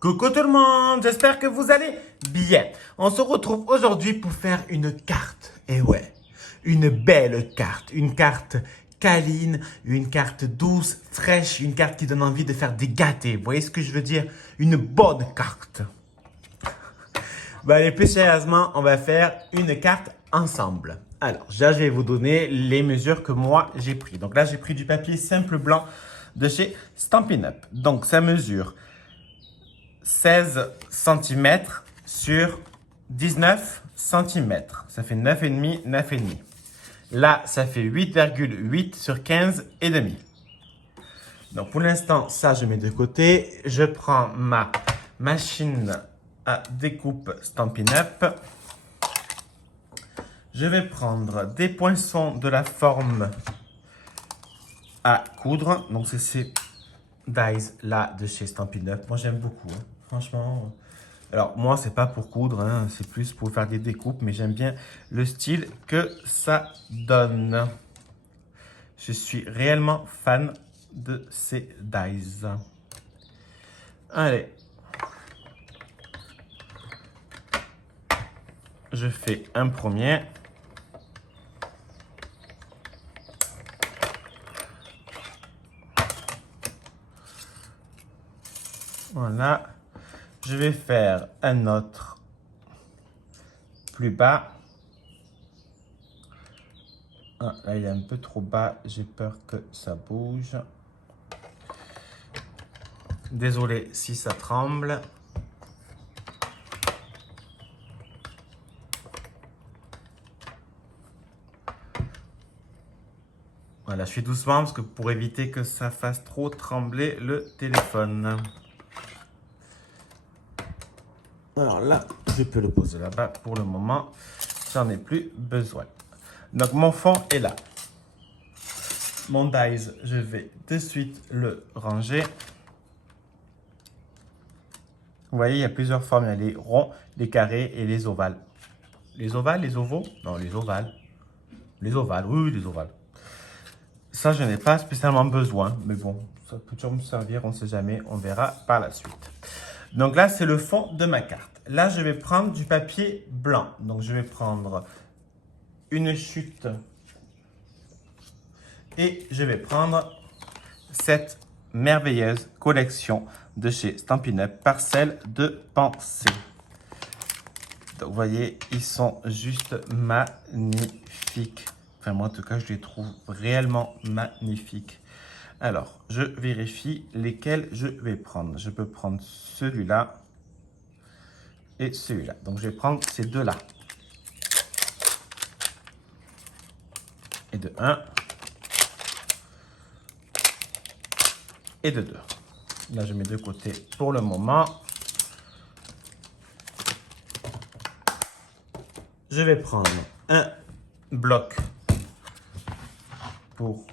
Coucou tout le monde, j'espère que vous allez bien. On se retrouve aujourd'hui pour faire une carte. Et ouais, une belle carte. Une carte câline, une carte douce, fraîche, une carte qui donne envie de faire des gâtés. Vous voyez ce que je veux dire? Une bonne carte. Allez, plus sérieusement, on va faire une carte ensemble. Alors, là, je vais vous donner les mesures que moi, j'ai pris. Donc là, j'ai pris du papier simple blanc de chez Stampin' Up. Donc, ça mesure 16 cm sur 19 cm. Ça fait 9,5, 9,5. Là, ça fait 8,8 sur 15 et demi. Donc, pour l'instant, ça, je mets de côté. Je prends ma machine à découpe Stampin' Up. Je vais prendre des poinçons de la forme à coudre. Donc, c'est ces dies là de chez Stampin' Up. Moi, j'aime beaucoup. Hein. Franchement. Alors, moi, c'est pas pour coudre. Hein. C'est plus pour faire des découpes. Mais j'aime bien le style que ça donne. Je suis réellement fan de ces dies. Allez. Je fais un premier. Voilà. Je vais faire un autre plus bas. Ah, là, il est un peu trop bas. J'ai peur que ça bouge. Désolé si ça tremble. Voilà, je fais doucement parce que pour éviter que ça fasse trop trembler le téléphone. Alors là, je peux le poser là-bas pour le moment. J'en ai plus besoin. Donc mon fond est là. Mon dies, je vais de suite le ranger. Vous voyez, il y a plusieurs formes. Il y a les ronds, les carrés et les ovales. Les ovales, les ovaux? Non, les ovales. Les ovales, oui, les ovales. Ça, je n'ai pas spécialement besoin, mais bon, ça peut toujours me servir, on ne sait jamais, on verra par la suite. Donc là, c'est le fond de ma carte. Là, je vais prendre du papier blanc. Donc, je vais prendre une chute et je vais prendre cette merveilleuse collection de chez Stampin' Up, Parcelles de pensée. Donc, vous voyez, ils sont juste magnifiques. Enfin, moi, en tout cas, je les trouve réellement magnifiques. Alors, je vérifie lesquels je vais prendre. Je peux prendre celui-là et celui-là. Donc, je vais prendre ces deux-là. Et de 1 et de 2. Là, je mets de côté pour le moment. Je vais prendre un bloc pour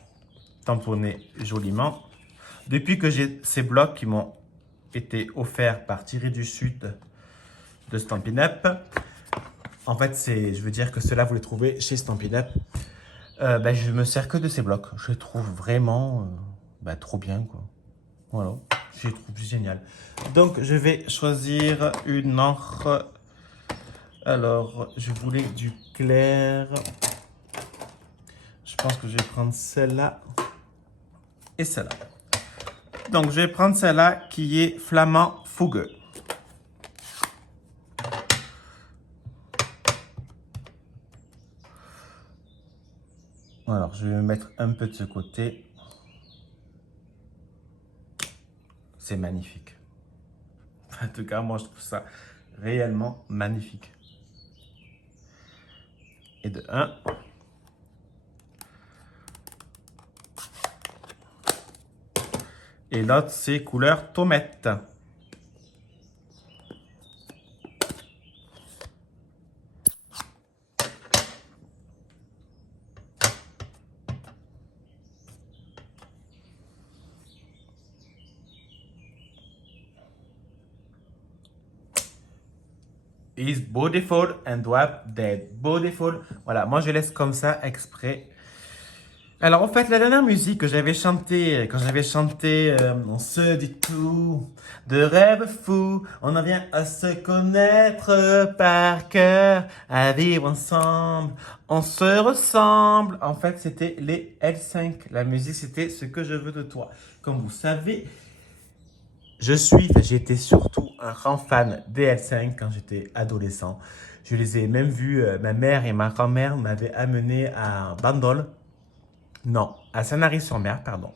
tamponner joliment. Depuis que j'ai ces blocs qui m'ont été offerts par Thierry du Sud de Stampin' Up, en fait, je veux dire que ceux-là, vous les trouvez chez Stampin' Up. Je me sers que de ces blocs. Je les trouve vraiment trop bien, quoi. Voilà, je les trouve génial. Donc, je vais choisir une encre. Alors, je voulais du clair. Je pense que je vais prendre celle-là et celle-là. Donc, je vais prendre celle-là qui est flamand fougueux. Alors, je vais me mettre un peu de ce côté. C'est magnifique. En tout cas, moi, je trouve ça réellement magnifique. Et de 1. Et l'autre, c'est couleur tomate. Is beautiful and web dead. Beautiful. Voilà, moi je laisse comme ça exprès. Alors, en fait, la dernière musique que j'avais chantée, quand j'avais chanté On se dit tout, de rêve fou, on en vient à se connaître par cœur, à vivre ensemble, on se ressemble. En fait, c'était les L5. La musique, c'était Ce que je veux de toi. Comme vous savez, j'étais surtout un grand fan des L5 quand j'étais adolescent. Je les ai même vus, ma mère et ma grand-mère m'avaient amené à Bandol. Non, à Sanary-sur-Mer, pardon,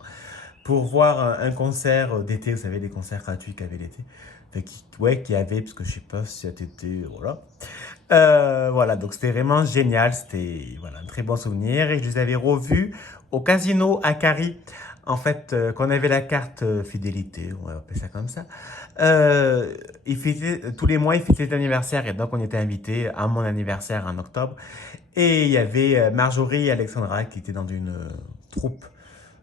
pour voir un concert d'été, vous savez, les concerts gratuits qu'il y avait l'été. Enfin, ouais, qu'il y avait, parce que je sais pas si cet été, voilà. Voilà, donc c'était vraiment génial, c'était voilà, un très bon souvenir. Et je les avais revus au casino à Cary. En fait, quand on avait la carte fidélité, on va appeler ça comme ça. Tous les mois, ils fêtaient l'anniversaire et donc on était invités à mon anniversaire en octobre. Et il y avait Marjorie et Alexandra qui étaient dans une troupe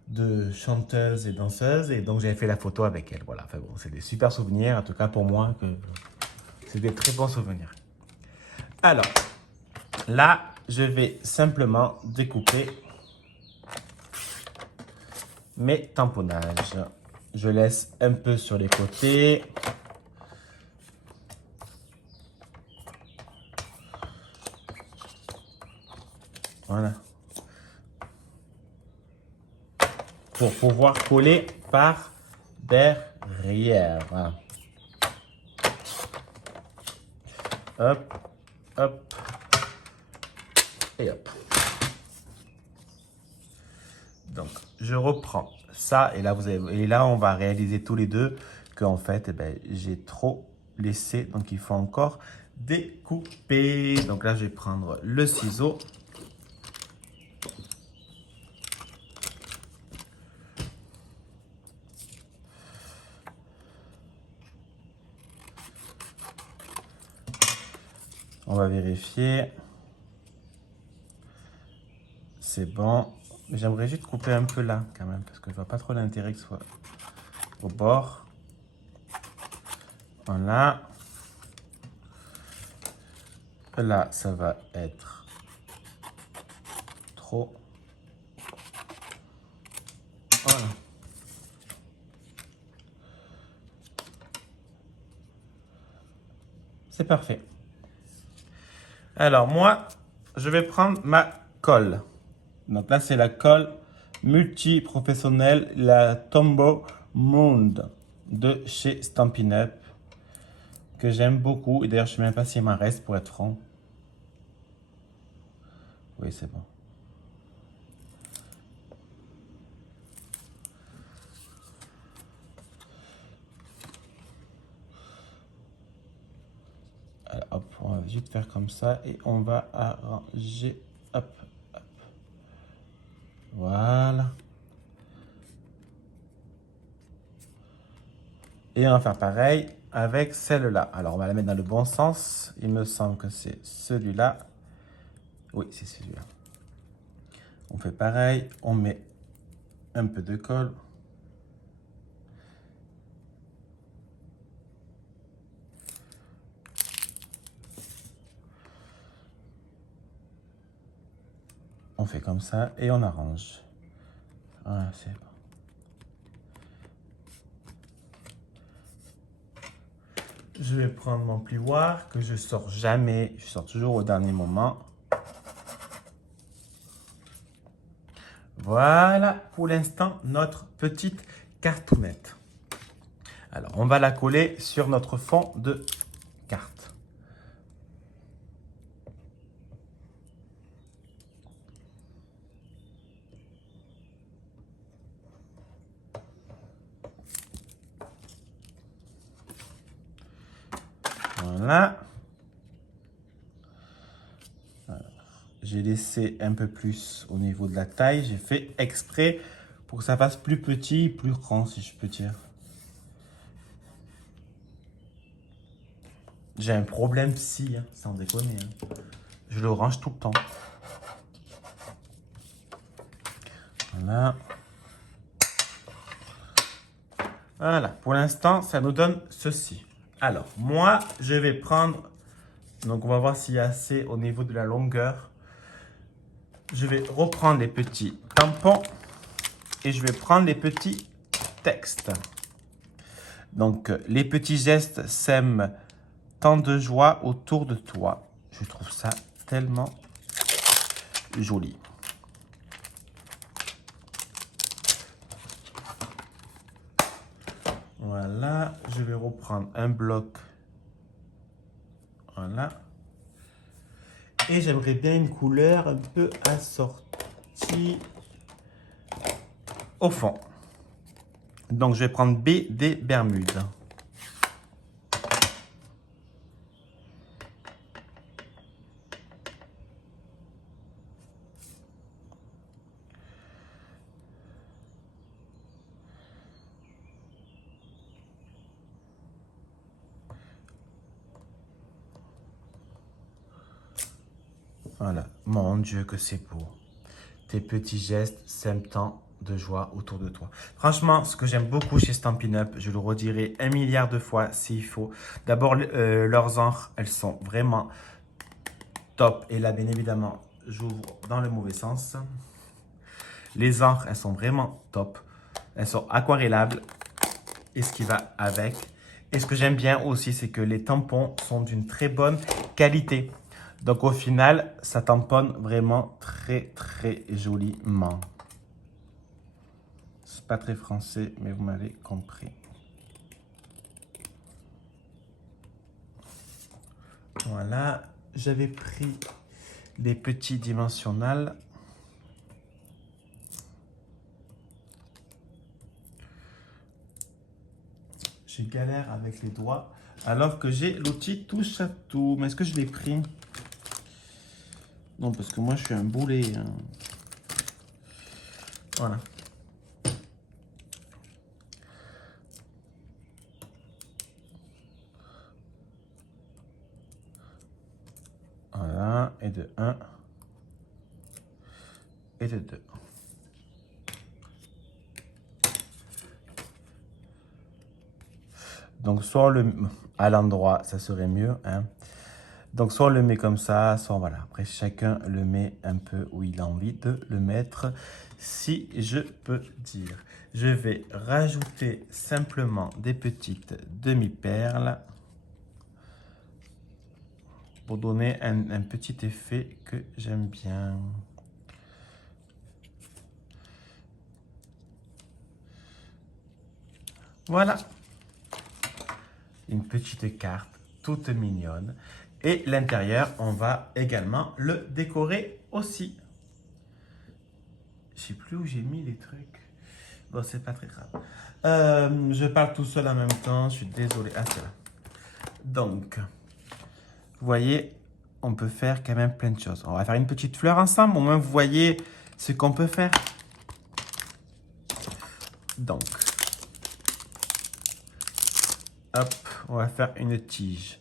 de chanteuses et danseuses. Et donc, j'avais fait la photo avec elles. Voilà, enfin bon, c'est des super souvenirs. En tout cas, pour moi, c'est des très bons souvenirs. Alors, là, je vais simplement découper mes tamponnages. Je laisse un peu sur les côtés. Voilà. Pour pouvoir coller par derrière. Voilà. Hop, hop, et hop. Donc, je reprends ça et là, on va réaliser tous les deux qu'en fait, eh ben, j'ai trop laissé. Donc, il faut encore découper. Donc là, je vais prendre le ciseau. On va vérifier. C'est bon. Mais j'aimerais juste couper un peu là quand même parce que je vois pas trop l'intérêt que ce soit au bord. Voilà. Là, ça va être trop. Voilà. C'est parfait. Alors moi, je vais prendre ma colle. Donc là, c'est la colle multi-professionnelle, la Tombow Mound de chez Stampin' Up, que j'aime beaucoup. Et d'ailleurs, je ne sais même pas s'il m'en reste pour être franc. Oui, c'est bon. Alors, hop, on va juste faire comme ça et on va arranger. Hop, hop. Voilà. Et on va faire pareil avec celle-là. Alors, on va la mettre dans le bon sens. Il me semble que c'est celui-là. Oui, c'est celui-là. On fait pareil. On met un peu de colle. On fait comme ça et on arrange. Voilà, c'est bon. Je vais prendre mon plioir que je sors jamais. Je sors toujours au dernier moment. Voilà pour l'instant notre petite cartonnette. Alors, on va la coller sur notre fond de carte. Voilà. J'ai laissé un peu plus au niveau de la taille. J'ai fait exprès pour que ça fasse plus petit, plus grand, si je peux dire. J'ai un problème psy, hein, sans déconner. Hein. Je le range tout le temps. Voilà. Voilà. Pour l'instant, ça nous donne ceci. Alors, moi, je vais prendre... Donc, on va voir s'il y a assez au niveau de la longueur. je vais reprendre les petits tampons et je vais prendre les petits textes. Donc, les petits gestes sèment tant de joie autour de toi. Je trouve ça tellement joli. Voilà, je vais reprendre un bloc. Voilà. Et j'aimerais bien une couleur un peu assortie au fond. Donc, je vais prendre B des Bermudes. Voilà, mon Dieu que c'est beau. Tes petits gestes sèment tant de joie autour de toi. Franchement, ce que j'aime beaucoup chez Stampin' Up, je le redirai 1 milliard de fois s'il faut. D'abord, leurs encres, elles sont vraiment top. Et là, bien évidemment, j'ouvre dans le mauvais sens. Les encres, elles sont vraiment top. Elles sont aquarellables. Et ce qui va avec. Et ce que j'aime bien aussi, c'est que les tampons sont d'une très bonne qualité. Donc au final, ça tamponne vraiment très joliment. C'est pas très français, mais vous m'avez compris. Voilà, j'avais pris des petits dimensionnels. Je galère avec les doigts, alors que j'ai l'outil touche à tout. Mais est-ce que je l'ai pris? Non, parce que moi, je suis un boulet. Hein. Voilà. Voilà, et de 1 et de 2. Donc, soit on le à l'endroit, ça serait mieux. Hein. Donc, soit on le met comme ça, soit voilà. Après, chacun le met un peu où il a envie de le mettre, si je peux dire. Je vais rajouter simplement des petites demi-perles pour donner un petit effet que j'aime bien. Voilà. Une petite carte toute mignonne. Et l'intérieur, on va également le décorer aussi. Je ne sais plus où j'ai mis les trucs. Bon, c'est pas très grave. Je parle tout seul en même temps. Je suis désolé. Ah, c'est là. Donc, vous voyez, on peut faire quand même plein de choses. On va faire une petite fleur ensemble. Au moins, vous voyez ce qu'on peut faire. Donc, hop, on va faire une tige.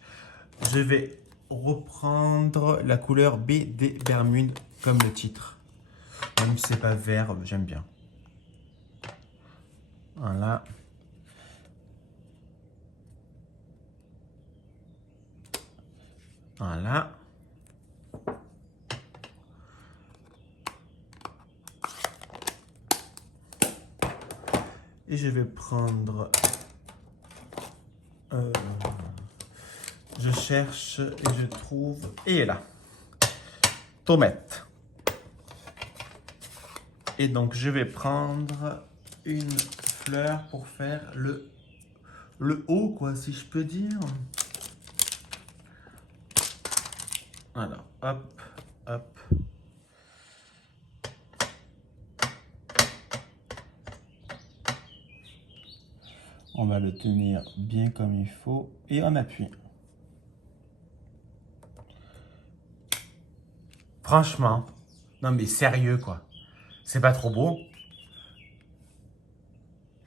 Je vais reprendre la couleur B des Bermudes comme le titre. Même si c'est pas vert, j'aime bien. Voilà. Voilà. Et je vais prendre... je cherche et je trouve... Et là. Tomate. Et donc, je vais prendre une fleur pour faire le haut, quoi, si je peux dire. Alors, hop, hop. On va le tenir bien comme il faut et on appuie. Franchement, non mais sérieux quoi. C'est pas trop beau?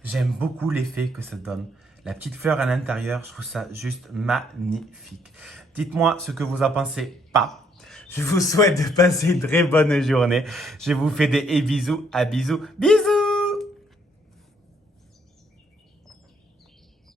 J'aime beaucoup l'effet que ça donne. La petite fleur à l'intérieur, je trouve ça juste magnifique. Dites-moi ce que vous en pensez pas. Je vous souhaite de passer une très bonne journée. Je vous fais des bisous à bisous. Bisous!